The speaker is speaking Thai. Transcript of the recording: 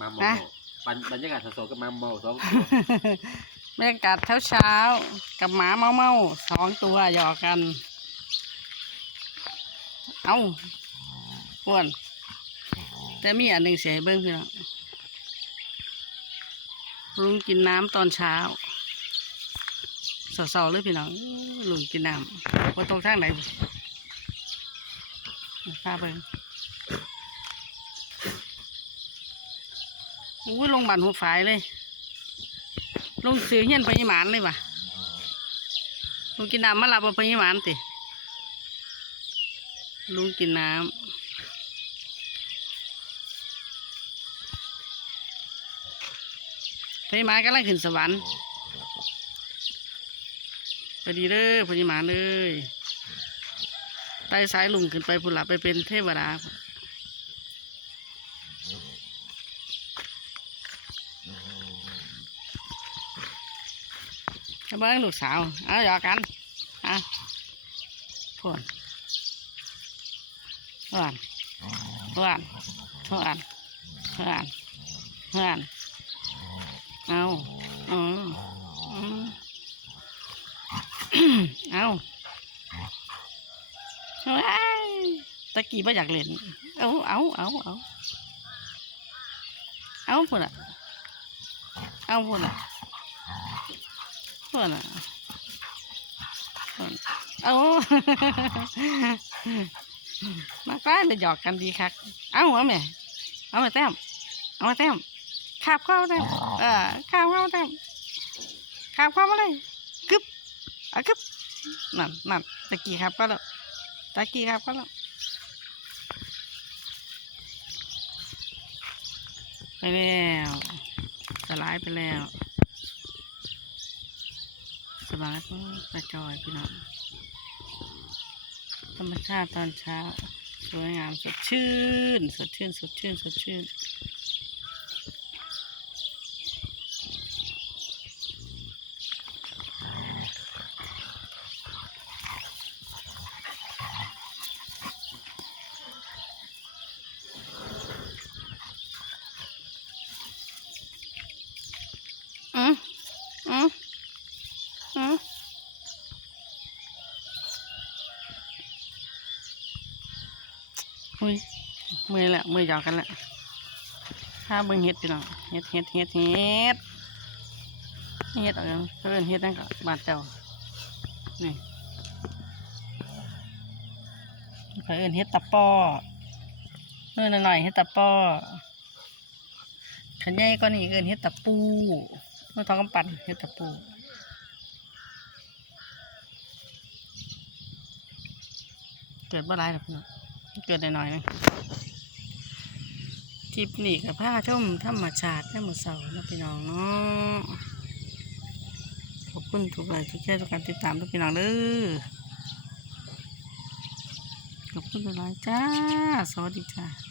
มาเมาฮะบรรบรรยากาศสดๆกับมาเมาสองตัวบรรยากาศเช้าเช้าๆกับหมาเมาเมาๆสองตัวหยอกกัน เอาพวนแต่มีอันหนึ่งเสียให้เบิ้งพี่น้องลุงกินน้ำตอนเช้าสาวๆเลยพี่น้องลุงกินน้ำว่าตรงทางไหนพาไป อุ้ยลงบันหัวฝายเลยลุงซื้อเฮียนพญหมานเลยว่ะลุงกินน้ำมาหลับเอาพญหมานติลุงกินน้ำพญหมานกำลังขึ้นสวรรค์ไปดีเด้อพญหมานเลยไต่สายลุงขึ้นไปพุ่นละไปเป็นเทวดาพุ่นให้ เบิ้งลูกสาว เอาหยอกกันอะพูนพื่อนพื่อนพื่อนพื่อนพื่อนเอาอืมอืมเอาว้าตะกี้ไม่อยากเล่น เอาเอาเอาเอาเอาพูดอะเอาพูดอะ พูดอะพูดเอามาใกล้เลยหยอกกันดีครับเอาเอาแม่เอามาแต้มเอามาแต้มขาบเข้าแต้มเออขาบเข้าแต้มขาบเข้ามาเลยกึบอะกึบนั่นนั่นตะกี้ครับก็แล้วตะกี้ครับก็แล้วไปแล้วสลายไปแล้ว สบายกระจอยพี่น้องธรรมชาติตอนเช้า สวยงามสดชื่น สดชื่น สดชื่น สดชื่น อืมอืมอืม มือมือแหละมือหยอกกันแหละถ้าเบิ่งเฮ็ดพี่น้องเฮ็ดเฮ็ดเฮ็ดเฮ็ดเฮ็ดอะไรเพิ่นเฮ็ดนั่นก็บาดเจ้านี่เพิ่นเฮ็ดตะป้อเนื้อนหน่อยเฮ็ดตะป้อขันใหญ่ก็นี่เอิ้นเฮ็ดตะปูเมื่อทองกำปั่นเฮ็ดตะปูเกิดบ่หลายหรอกพี่น้อง เกิดหน่อยๆนะคลิปนี้กับผ้าชมธรรมชาติแค่หมดเสาร์นะพี่น้องเนาะขอบคุณทุกไลค์ทุกแชร์ทุกการติดตามทุกพี่น้องเด้อขอบคุณหลายจ้า สวัสดีจ้า